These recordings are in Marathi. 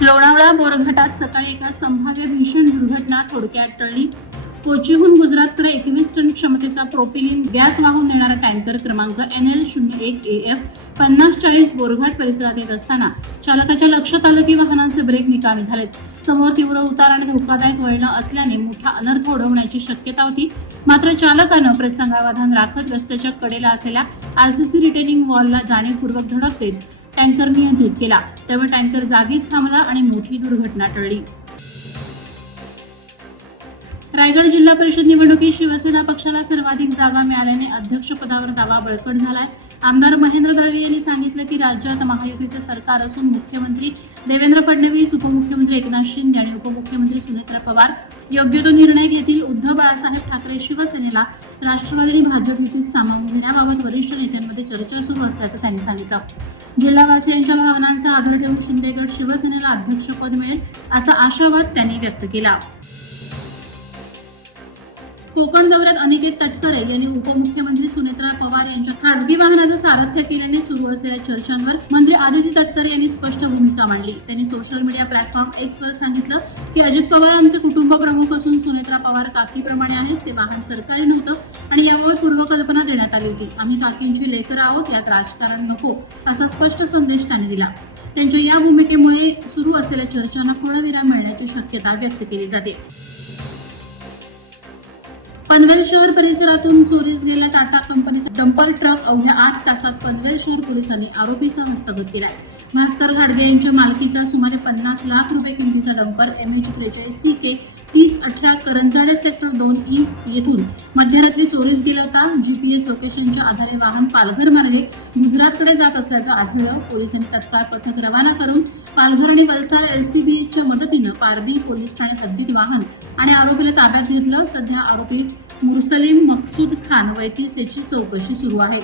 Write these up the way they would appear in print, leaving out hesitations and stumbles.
लोणावळा बोरघाटात सकाळी एका संभाव्य भीषण दुर्घटना थोडक्यात टळली. कोचीहून गुजरातकडे 21 टन क्षमतेचा प्रोपिलिन गॅस वाहून नेणारा टँकर क्रमांक NL01AF 5040 बोरघाट परिसरात येत असताना चालकाच्या लक्षात आलं की वाहनाचे ब्रेक निकामी झालेत. समोर तीव्र उतार आणि धोकादायक वळणं असल्याने मोठा अनर्थ ओढवण्याची शक्यता होती. मात्र चालकानं प्रसंगावधान राखत रस्त्याच्या कडेला असलेल्या RCC रिटेनिंग वॉलला जाणीवपूर्वक धडक देत टँकर नियंत्रित केला. त्यामुळे टँकर जागीच थांबला आणि मोठी दुर्घटना टळली. रायगड जिल्हा परिषद निवडणुकीत शिवसेना पक्षाला सर्वाधिक जागा मिळाल्याने अध्यक्षपदावर दावा बळकट झालाय. आमदार महेंद्र दळवी यांनी सांगितलं की राज्यात महायुतीचे सरकार असून मुख्यमंत्री देवेंद्र फडणवीस, उपमुख्यमंत्री एकनाथ शिंदे आणि उपमुख्यमंत्री सुनेत्रा पवार योग्य तो निर्णय घेतील. उद्धव बाळासाहेब ठाकरे शिवसेनेला राष्ट्रवादी आणि भाजप युतीत सामावून घेण्याबाबत वरिष्ठ नेत्यांमध्ये चर्चा सुरू असल्याचं त्यांनी सांगितलं. जिल्हावासियांच्या भावनांचा आदर ठेवून शिंदेगड शिवसेनेला अध्यक्षपद मिळेल असा आशावाद त्यांनी व्यक्त केला. कोकण दौऱ्यात अनिकेत तटकरे यांनी उपमुख्यमंत्री सुनेत्रा पवार यांच्या खासगी वाहनाचं सारथ्य केल्याने सुरू असलेल्या चर्चांवर मंत्री आदिती तटकरे यांनी स्पष्ट भूमिका मांडली. त्यांनी सोशल मीडिया प्लॅटफॉर्म X वर सांगितलं की अजित पवार आमचे कुटुंब प्रमुख असून सुनेत्रा पवार काकीप्रमाणे आहेत. ते वाहन सरकारी नव्हतं आणि याबाबत पूर्वकल्पना देण्यात आली होती. आम्ही काकींची लेकरं आहोत, यात राजकारण नको असा स्पष्ट संदेश त्यांनी दिला. त्यांच्या या भूमिकेमुळे सुरू असलेल्या चर्चांना पूर्णविराम मिळण्याची शक्यता व्यक्त केली जाते. पनवेल शहर परिसरातून चोरीस गेला टाटा कंपनीचा डंपर ट्रक अवघ्या 8 तासात पनवेल शहर पोलिसांनी आरोपीसह हस्तगत केलाय. भास्कर घाडगे यांच्या मालकीचा सुमारे 50 लाख रुपये किमतीचा dumper MH43CK 3018 Karanjade sector 2E येथून मध्यरात्री चोरीस गेला होता. GPS लोकेशनच्या आधारे वाहन पालघर मार्गे गुजरातकडे जात असल्याचं आढळलं. पोलिसांनी तत्काळ पथक रवाना करून पालघर आणि वलसाड LCBच्या मदतीनं पारधी पोलीस ठाणे हद्दीत वाहन आणि आरोपीला ताब्यात घेतलं. सध्या आरोपी मुरसलीम मकसूद खान वय 30 याची चौकशी सुरू आहे.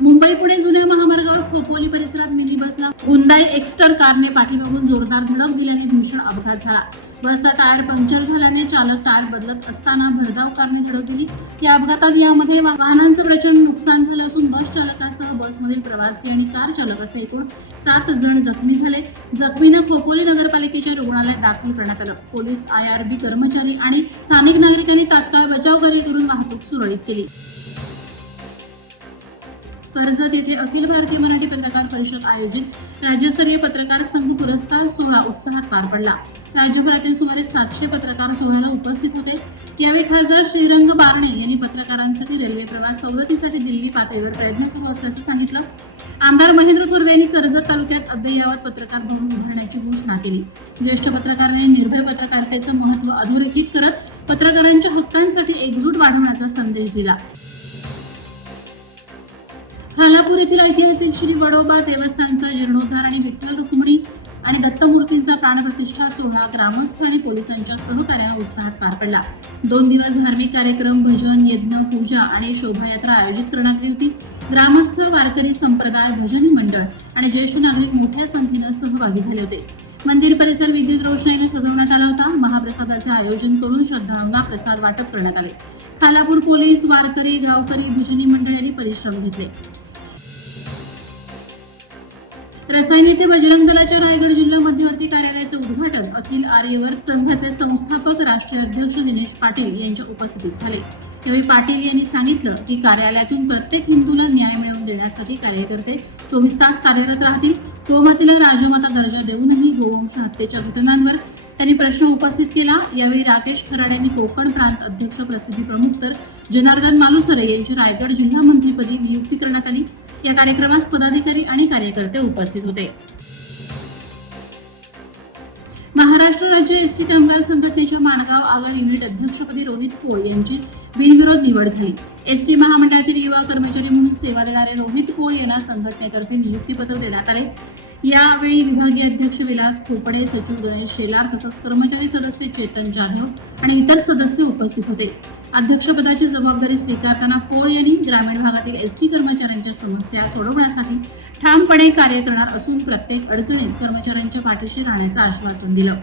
मुंबई पुणे जुन्या महामार्गावर खोपोली परिसरात मिनी बसला हुंडाई एक्स्टर कारने पाठीमागून जोरदार धडक दिल्याने भीषण अपघात झाला. बसचा टायर पंक्चर झाल्याने चालक टायर बदलत असताना भरधाव कारने धडक दिली. या अपघातात यामध्ये वाहनांचं प्रचंड नुकसान झालं असून बस चालकासह बसमधील प्रवासी आणि कार चालक असे एकूण 7 जण जखमी झाले. जखमींना खोपोली नगरपालिकेच्या रुग्णालयात दाखल करण्यात आलं. पोलीस, IRB कर्मचारी आणि स्थानिक नागरिकांनी तात्काळ बचावकार्य करून वाहतूक सुरळीत केली. कर्जत येथे अखिल भारतीय मराठी पत्रकार परिषद आयोजित राज्यस्तरीय पत्रकार संघ पुरस्कार सोहळा उत्साहात पार पडला. राज्यभरातील सुमारे 700 पत्रकार सोहळ्याला उपस्थित होते. यावेळी खासदार श्रीरंग बारणे यांनी पत्रकारांसाठी रेल्वे प्रवास सवलतीसाठी दिल्ली पातळीवर प्रयत्न सुरू असल्याचं सांगितलं. आमदार महेंद्र थोरवे यांनी कर्जत तालुक्यात अद्ययावत पत्रकार भवन उभारण्याची घोषणा केली. ज्येष्ठ पत्रकारांनी निर्भय पत्रकारितेचं महत्त्व अधोरेखित करत पत्रकारांच्या हक्कांसाठी एकजूट वाढवण्याचा संदेश दिला. खालापूर येथील ऐतिहासिक श्री वडोबा देवस्थानचा जीर्णोद्धार आणि विठ्ठल रुक्मिणी आणि दत्तमूर्तींचा प्राणप्रतिष्ठा सोहळा ग्रामस्थ आणि पोलिसांच्या सहकार्याने उत्साहात पार पडला. 2 दिवस धार्मिक कार्यक्रम, भजन, यज्ञ, पूजा आणि शोभायात्रा आयोजित करण्यात आली होती. ग्रामस्थ, वारकरी संप्रदाय, भजनी मंडळ आणि ज्येष्ठ नागरिक मोठ्या संख्येनं सहभागी झाले होते. मंदिर परिसर विद्युत रोषणाईने सजवण्यात आला होता. महाप्रसादाचे आयोजन करून श्रद्धाळूंना प्रसाद वाटप करण्यात आले. खालापूर पोलीस, वारकरी, गावकरी, भजनी मंडळ यांनी परिश्रम घेतले. रसायन येथे बजरंग दलाच्या रायगड जिल्हा मध्यवर्ती कार्यालयाचे उद्घाटन अखिल आर्यवर्त संघाचे संस्थापक राष्ट्रीय अध्यक्ष दिनेश पाटील यांच्या उपस्थितीत झाले. यावेळी पाटील यांनी सांगितलं की कार्यालयातून प्रत्येक हिंदूला न्याय मिळवून देण्यासाठी कार्यकर्ते 24 तास कार्यरत राहतील. गोमातेला राजमाता दर्जा देऊनही गोवंश हत्येच्या घटनांवर त्यांनी प्रश्न उपस्थित केला. यावेळी राकेश खराडे यांनी कोकण प्रांत अध्यक्ष प्रसिद्धी प्रमुख तर जनार्दन मालुसरे यांची रायगड जिल्हा मंत्रीपदी नियुक्ती करण्यात आली. या कार्यक्रमास पदाधिकारी आणि कार्यकर्ते उपस्थित होते. महाराष्ट्र राज्य एसटी कामगार संघटनेच्या माणगाव आगार युनिट अध्यक्षपदी रोहित पोळ यांची बिनविरोध निवड झाली. एसटी महामंडळातील युवा कर्मचारी म्हणून सेवा देणारे रोहित पोळ यांना संघटनेतर्फे नियुक्तीपत्र देण्यात आले. यावेळी विभागीय अध्यक्ष विलास खोपडे, सचिव गणेश शेलार तसंच कर्मचारी सदस्य चेतन जाधव आणि इतर सदस्य उपस्थित होते. अध्यक्षपदाची जबाबदारी स्वीकारताना पोळ यांनी ग्रामीण भागातील एसटी कर्मचाऱ्यांच्या समस्या सोडवण्यासाठी ठामपणे कार्य करणार असून प्रत्येक अडचणीत कर्मचाऱ्यांच्या पाठीशी राहण्याचं आश्वासन दिलं.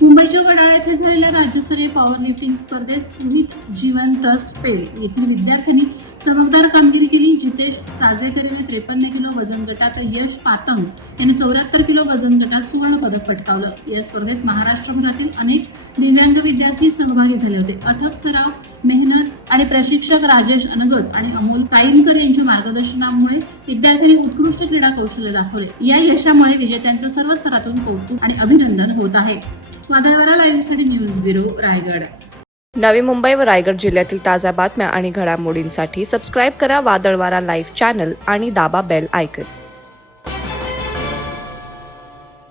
मुंबईच्या वडाळा येथे झालेल्या राज्यस्तरीय पॉवर लिफ्टिंग स्पर्धेत सुहित जीवन ट्रस्ट पेल येथील विद्यार्थ्यांनी चमकदार कामगिरी केली. जितेश साजेकर याने 53 किलो वजन गटात तर यश पातंग याने 74 किलो वजन गटात सुवर्ण पदक पटकावलं. या स्पर्धेत महाराष्ट्रभरातील अनेक दिव्यांग विद्यार्थी सहभागी झाले होते. अथक सराव, मेहनत आणि प्रशिक्षक राजेश अनगत आणि अमोल काईनकर यांच्या मार्गदर्शनामुळे विद्यार्थ्यांनी उत्कृष्ट क्रीडा कौशल्य दाखवले. या यशामुळे विजेत्यांचं सर्व स्तरातून कौतुक आणि अभिनंदन होत आहे. वादळवाडा लाईव्हसाठी न्यूज ब्युरो, रायगड. नवी मुंबई व रायगड जिल्ह्यातील ताज्या बातम्या आणि घडामोडींसाठी सबस्क्राईब करा वादळवाडा लाईव्ह चॅनल आणि दाबा बेल आयकॉन.